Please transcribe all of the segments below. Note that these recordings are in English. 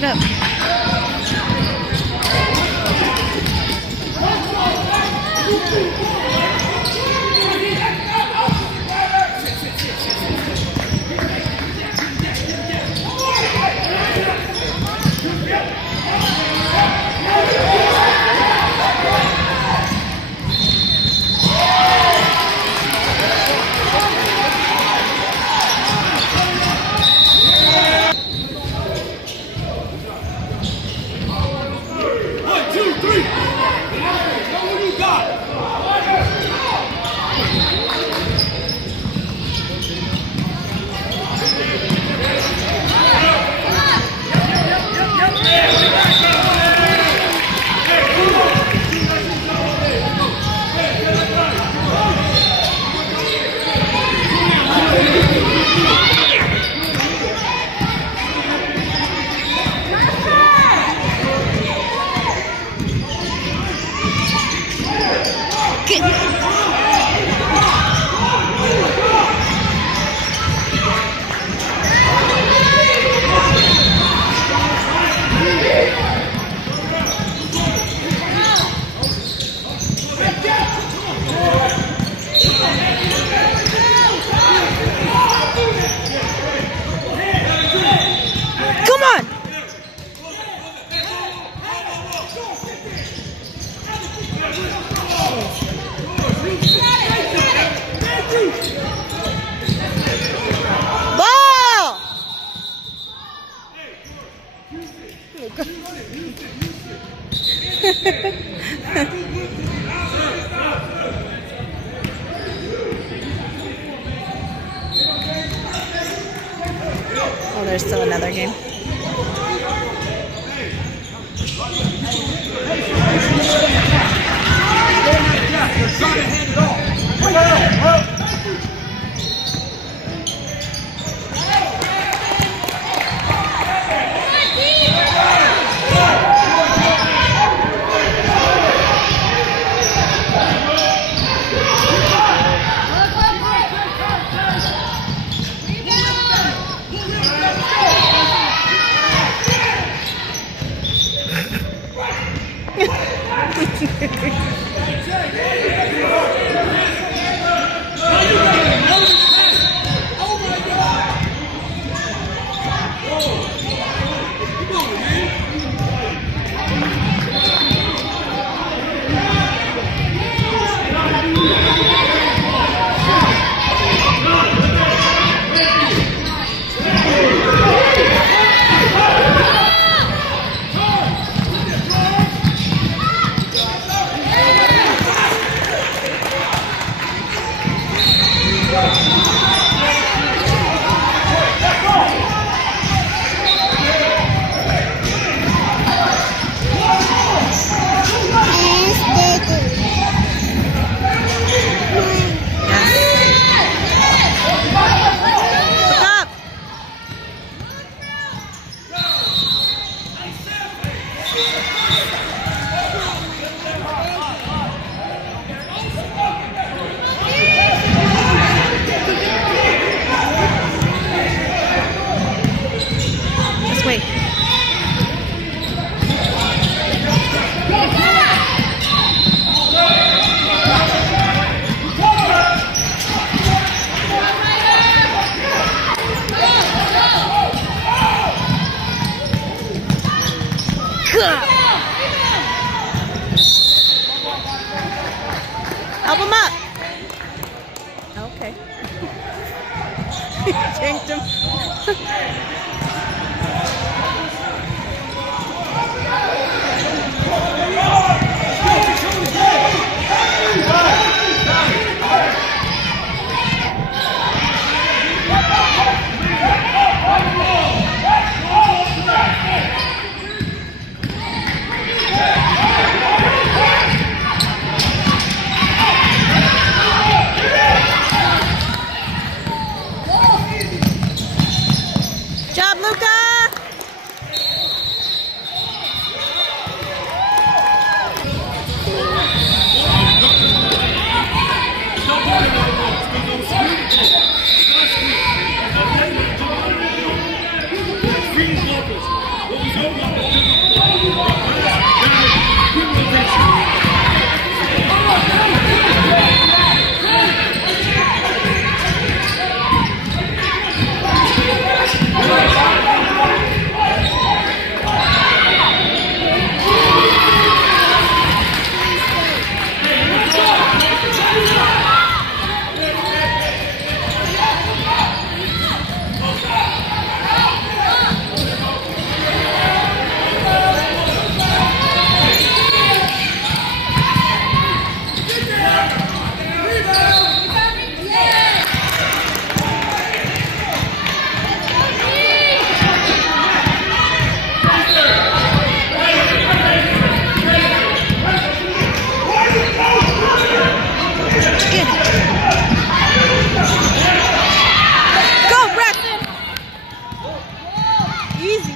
it up. Oh, there's still another game. Help him up. Okay. Changed him. Easy.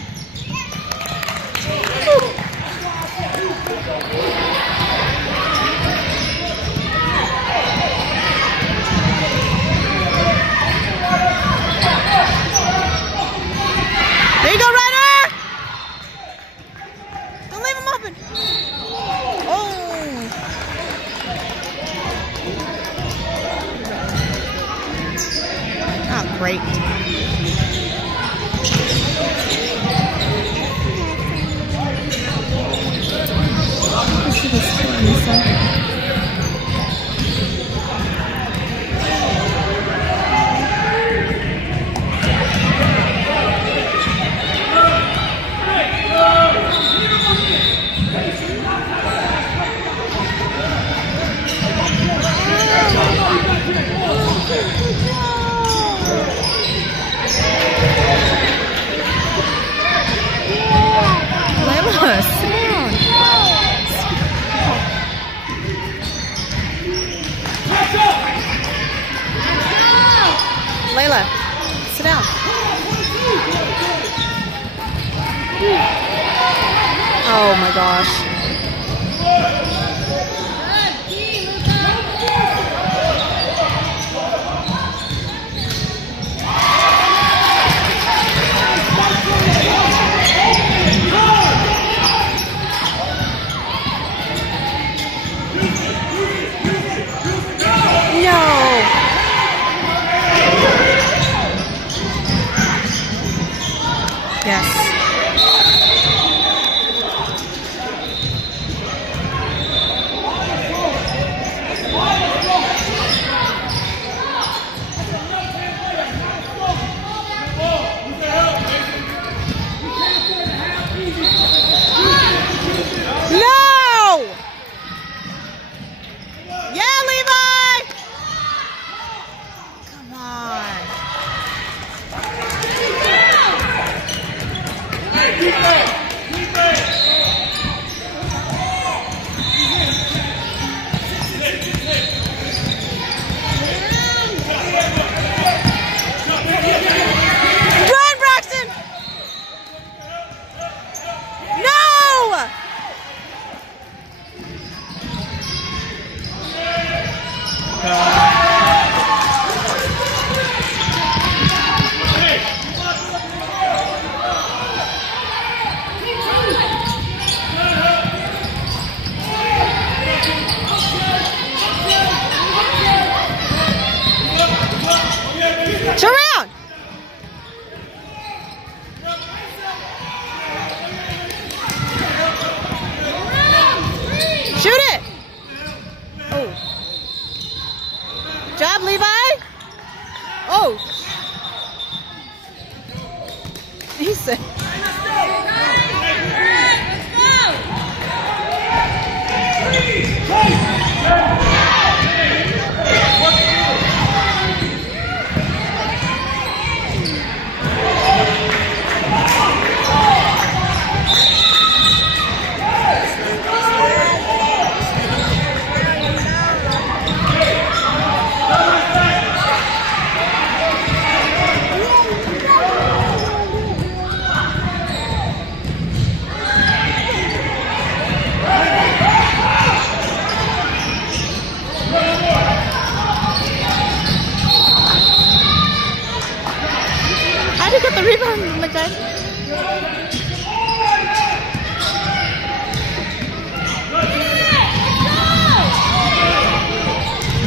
There you go, Ryder! Don't leave him open. Oh. Oh, great. Layla, sit down. Layla, sit down. Oh my gosh. No. Yes. No! Yeah, Levi! Come on. Run, Braxton! No! Turn around! Shoot it! Oh. Good job, Levi! Oh! He said... How did you get the rebound, McDad?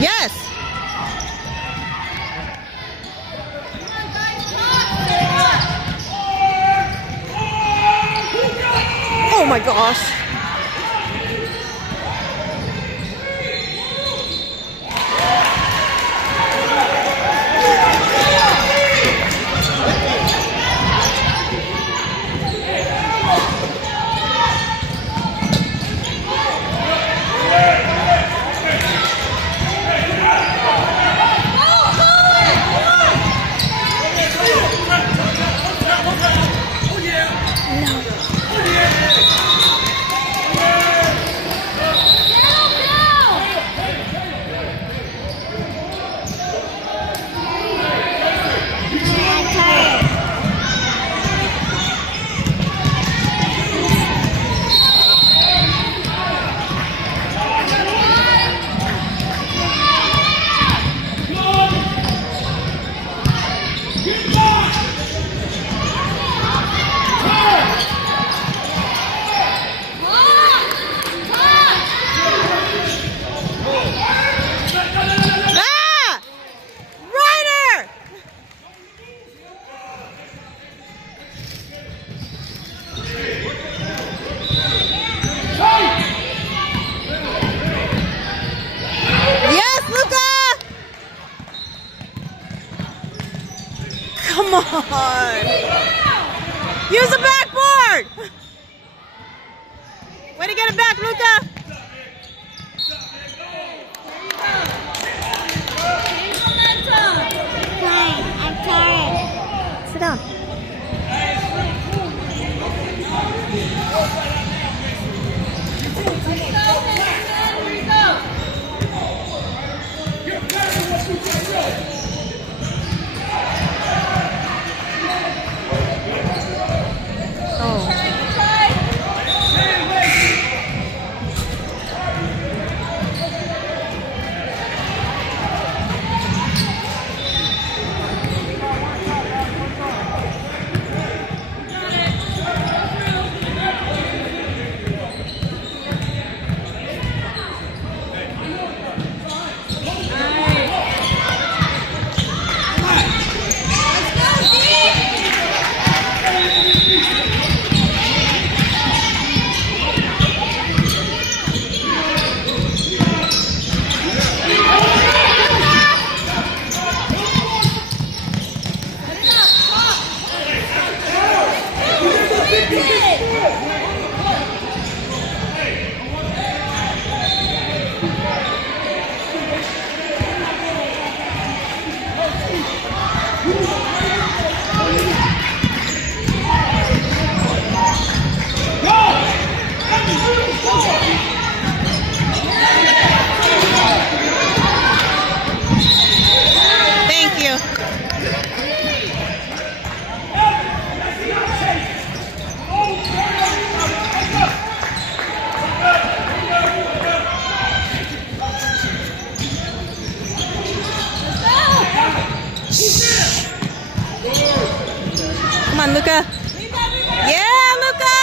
Yes! Oh my gosh! on. Use the backboard. Way to get it back, Luca. I'm tired. Sit down. Thank you. Come on, Luca. Yeah, Luca!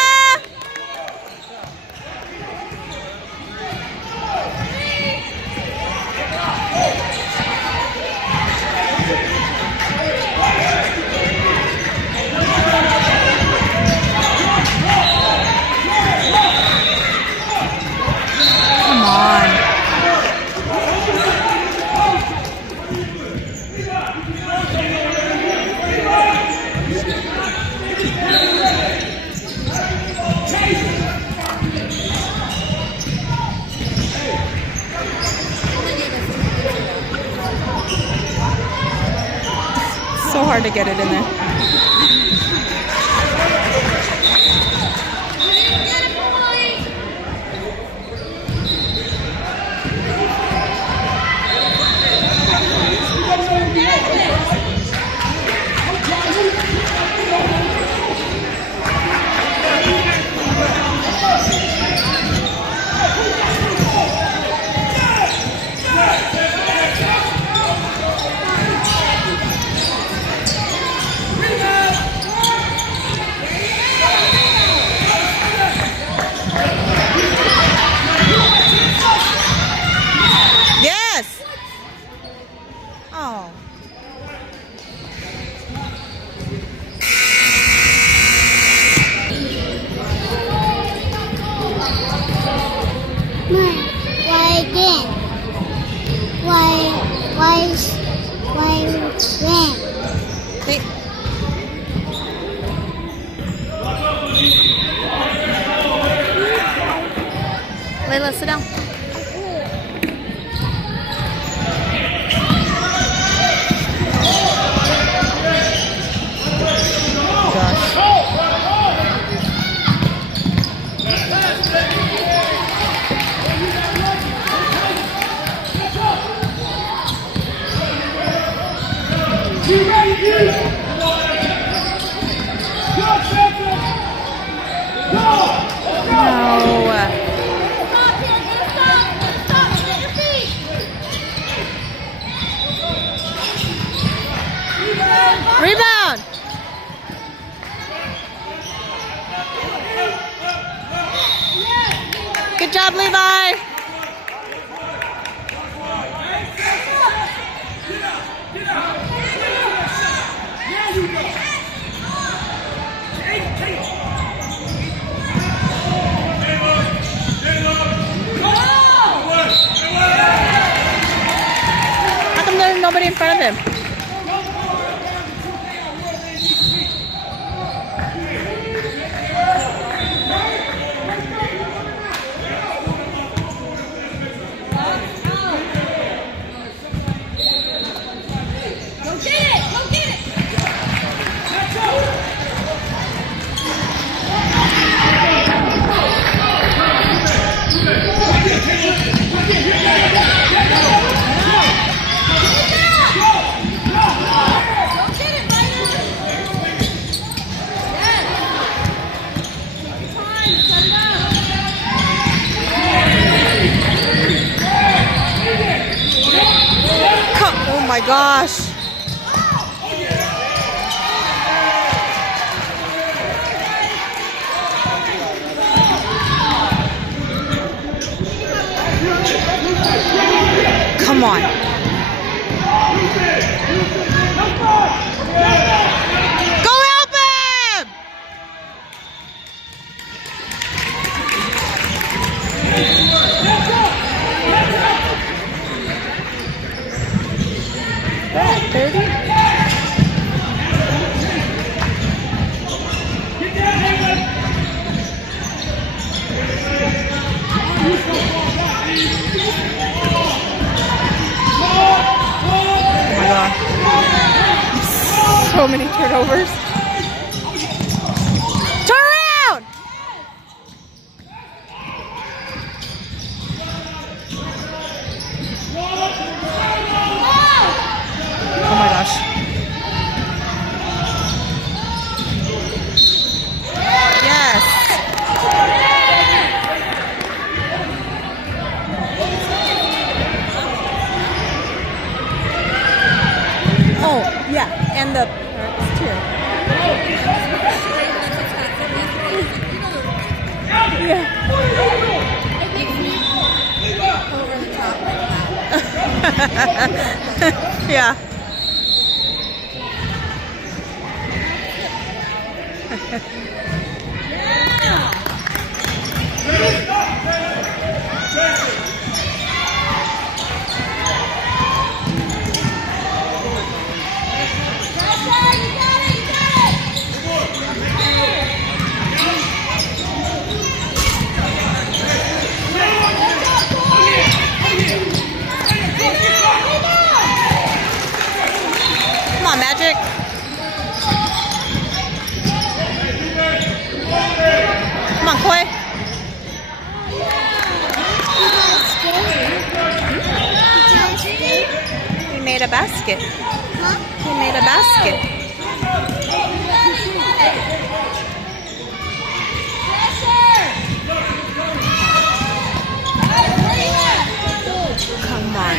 Come on. So hard to get it in there. Yes! Oh. Why again? Why when? Hey. Layla, sit down. Rebound! Good job, Levi! How come there's nobody in front of him? gosh. Come on. Go help him! What, 30? So many turnovers. Turn around! Oh my gosh. Yes. Oh, yeah, and the parents too. Yeah. Yeah. Come on, Magic. Come on, Koi. He made a basket. Huh? He made a basket. Come on.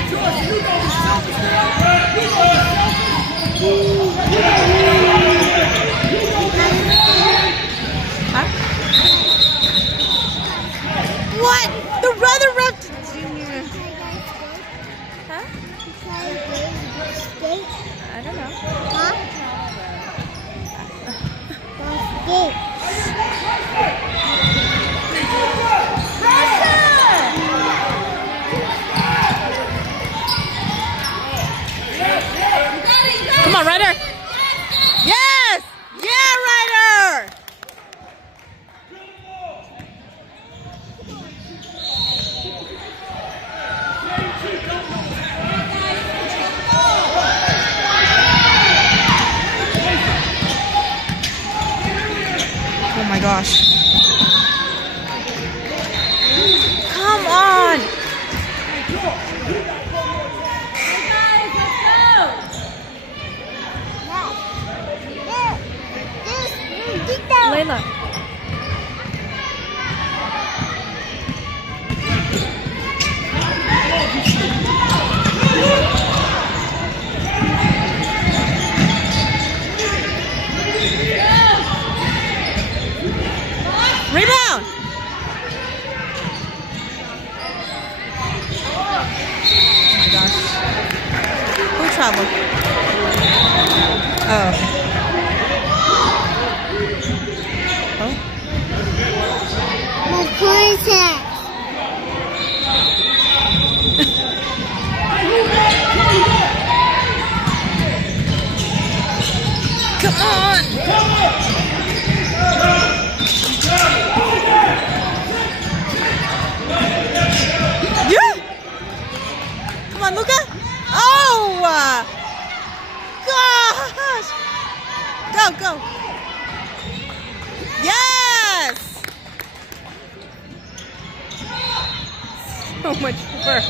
Huh? What? The other ref. Huh? I don't know. Huh? Come on, Ryder. Yes! Yeah, Ryder! Oh my gosh. Come on! Layla. Rebound! Oh my gosh. Who traveled? Oh. The princess. Come on! Yeah! Come on, Luca! Oh! Gosh! Go, go! Yes! So much work.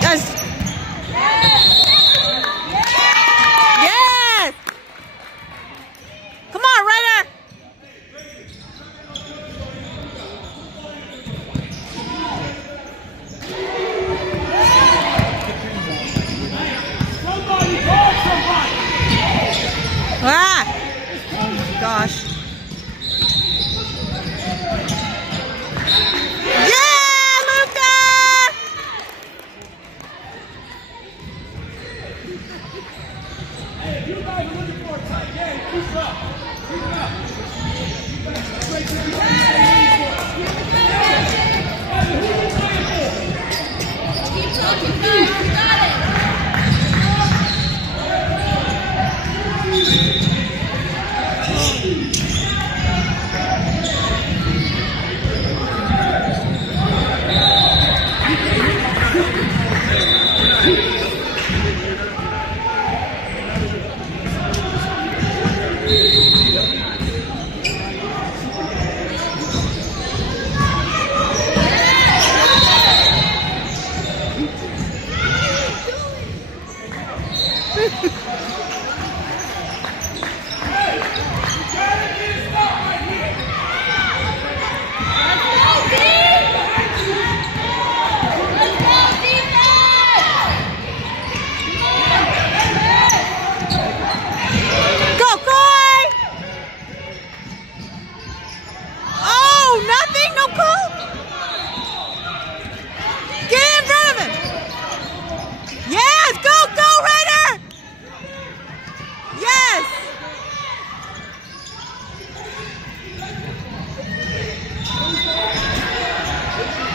Guys. Yes! Come on, Ryder! Ah! Oh gosh. Yeah, Luca! Hey, you guys are looking for a tight game. Keep it up. Keep it up. Keep talking, guys. You got it.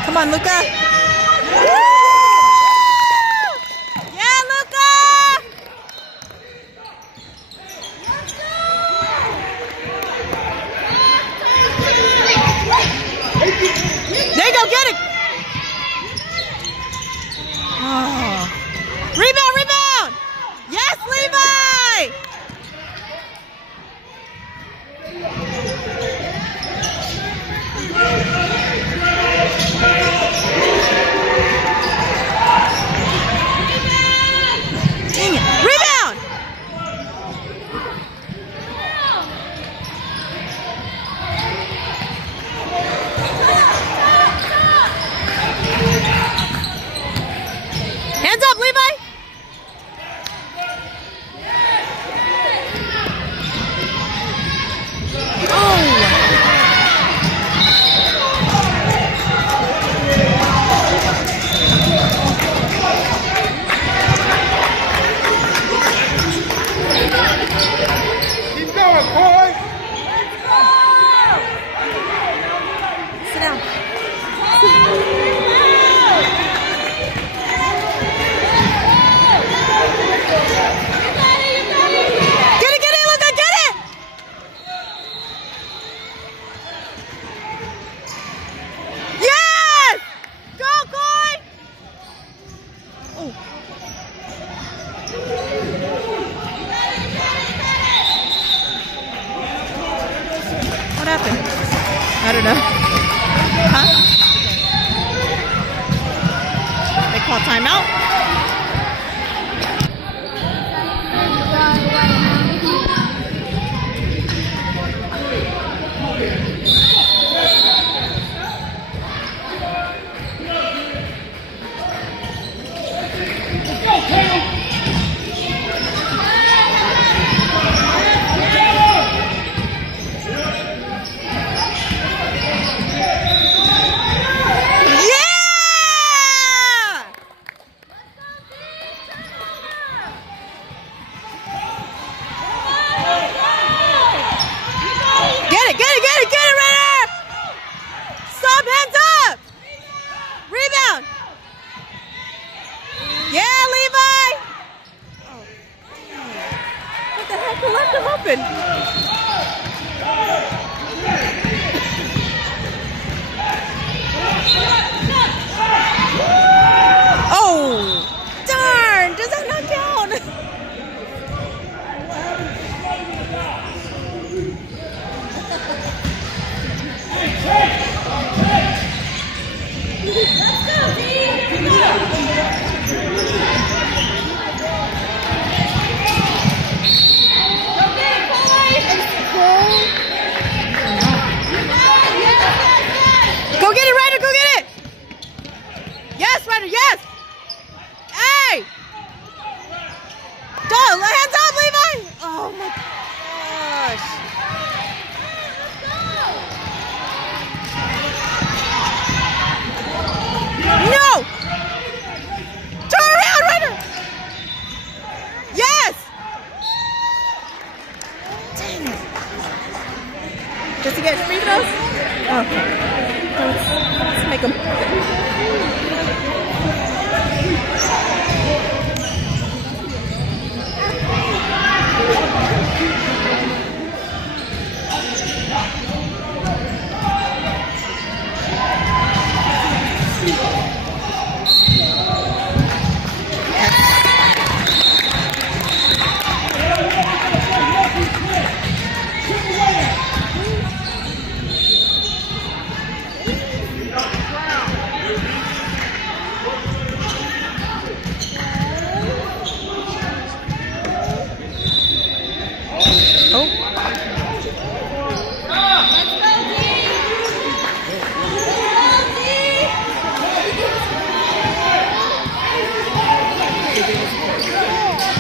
Come on, Luca. Woo! Yeah, Luca! There you go, get it! Oh. Rebound, rebound! Yes, Levi! Dang it. Rebound! Hands up, Levi! Keep going, boys. Sit down. Get it, Luca, get it! Yes! Go, Coy! Oh. What happened? I don't know. Huh? They call timeout? Get it, Renner! Stop, hands up! Rebound! Yeah, Levi! Oh. What the heck? Who left him open? Oh! Darn! Does that not count? Let's go, D! Go! Go, big boys! get free throws? Okay. Let's make them.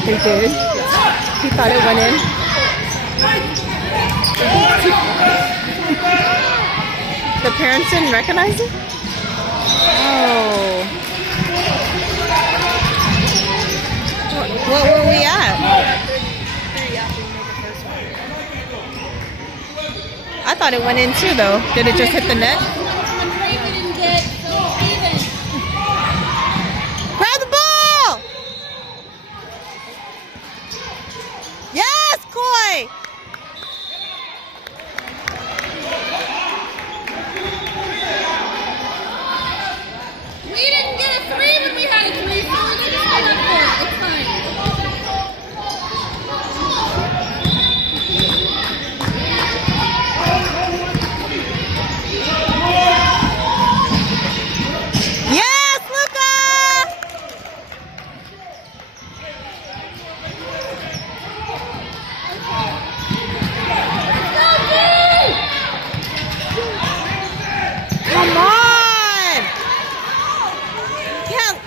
They did. He thought it went in. The parents didn't recognize it? Oh. What were we at? I thought it went in too though. Did it just hit the net? Grab the ball! Yes, Coy! We didn't get a 3 when we had a 3, so we're going to score a 4. It's fine. Yes, Luca! Come on! Can't.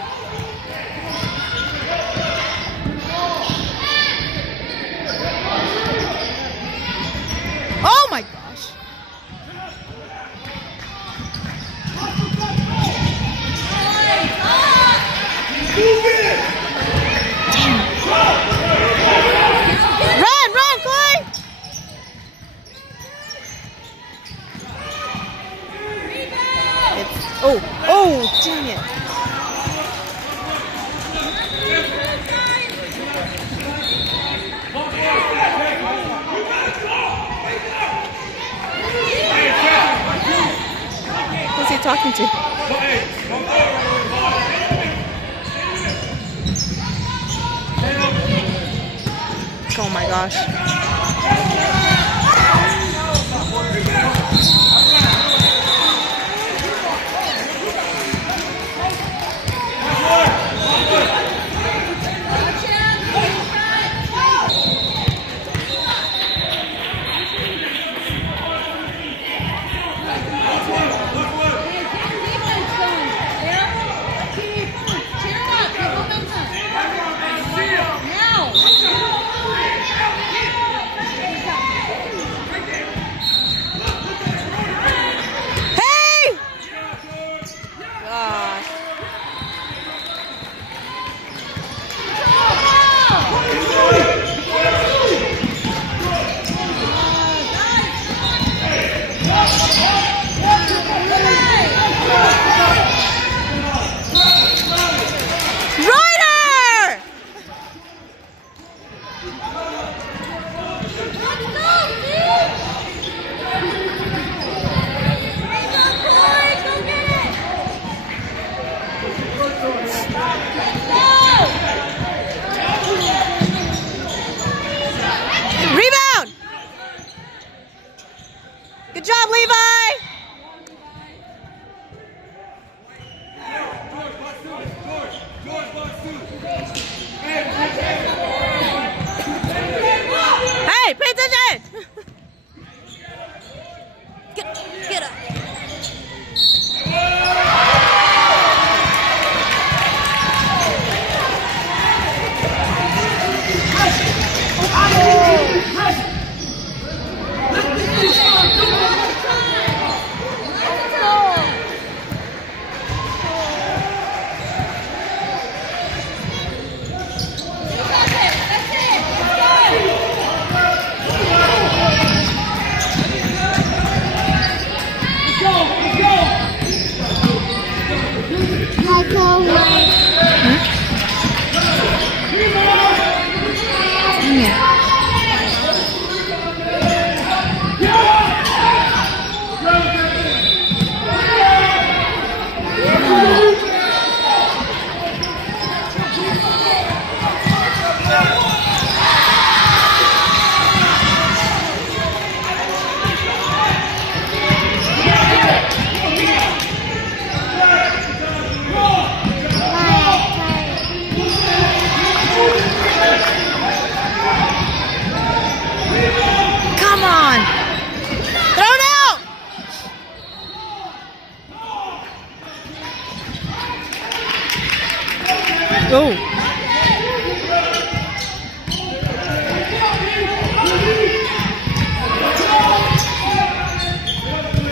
Oh my gosh. Run, run, Clay! Oh, dang it. Who's he talking to? Oh my gosh. Rebound! Good job, Levi! George, box 2.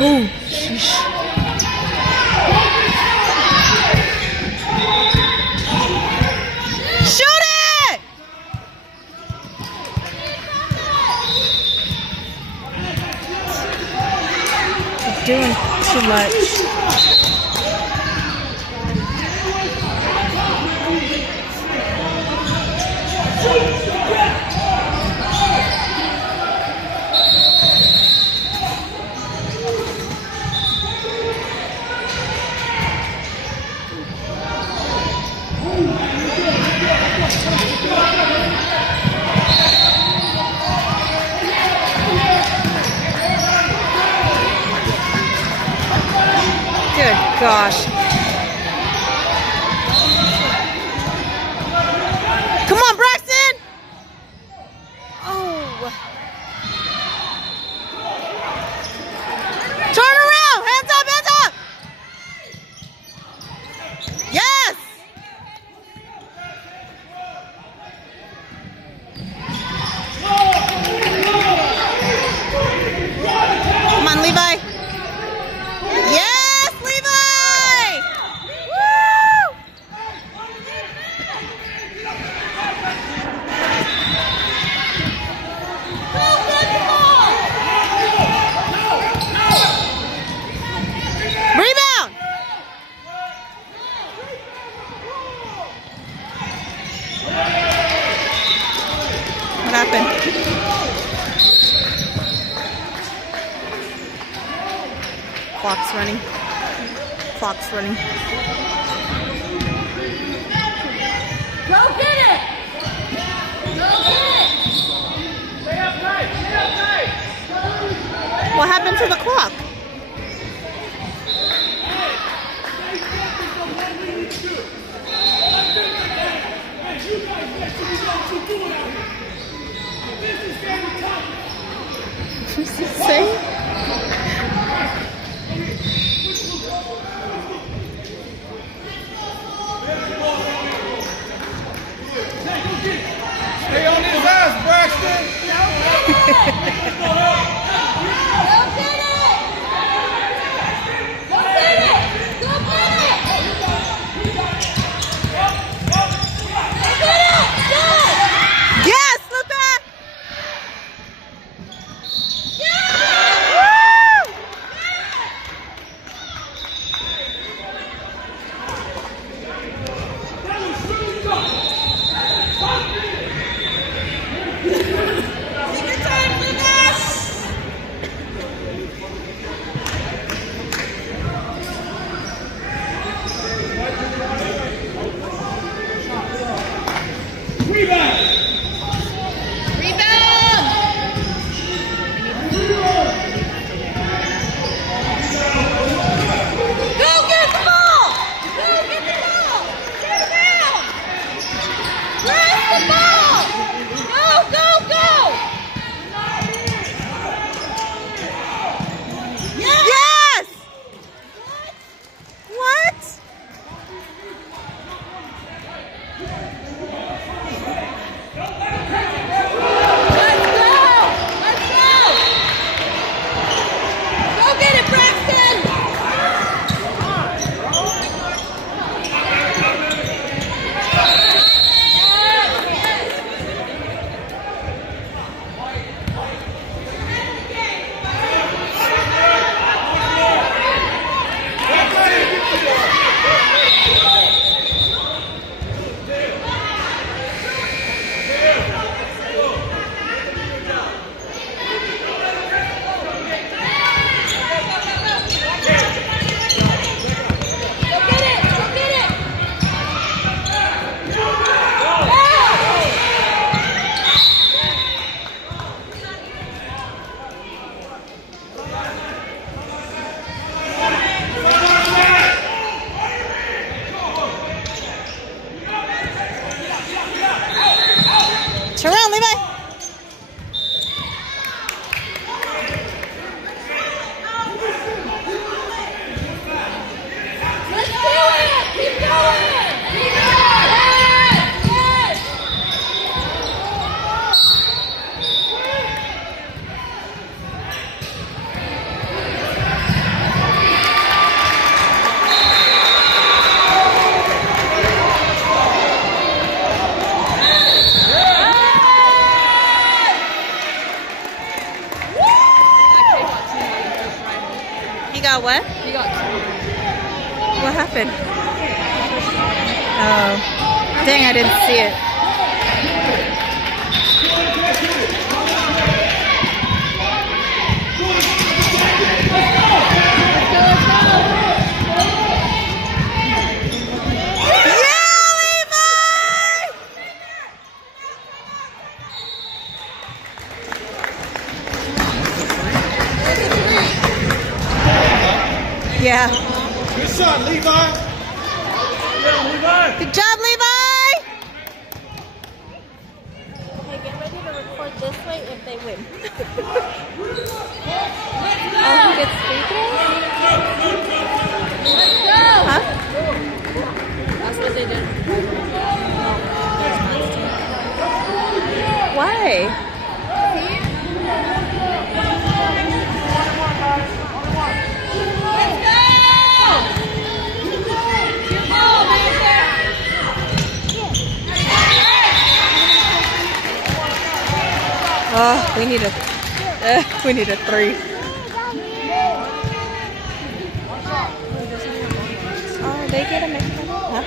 Oh, sheesh. Shoot it! You're doing too much. Good gosh. Come on, Braxton! Oh. Turn around! Hands up, hands up! Yes! Come on, Levi. Yes, Levi! Woo! Rebound! What happened? Clock's running. Clock's running. Go get it! Go get it! Stay up tight. Stay up tight. What happened to the clock? What's he saying? Stay on his ass, Braxton. Go get it! Go get it! Go get it! Go get it! Go! Yes, Luca! Yes! What? Go get it, Braxton! Turn around, Levi. Let's do it! Keep going! Keep going! Yes! Yes! what? You got 2. What happened? Oh. Dang, I didn't see it. Yeah. Good shot, Levi. Good job, Levi! Hey, get ready to record this way if they win. Oh, who gets free throws? Let's go! Huh? That's what they did. Why? Let's go! Your ball, Master! Oh, we need a 3. Oh, they get a make huh?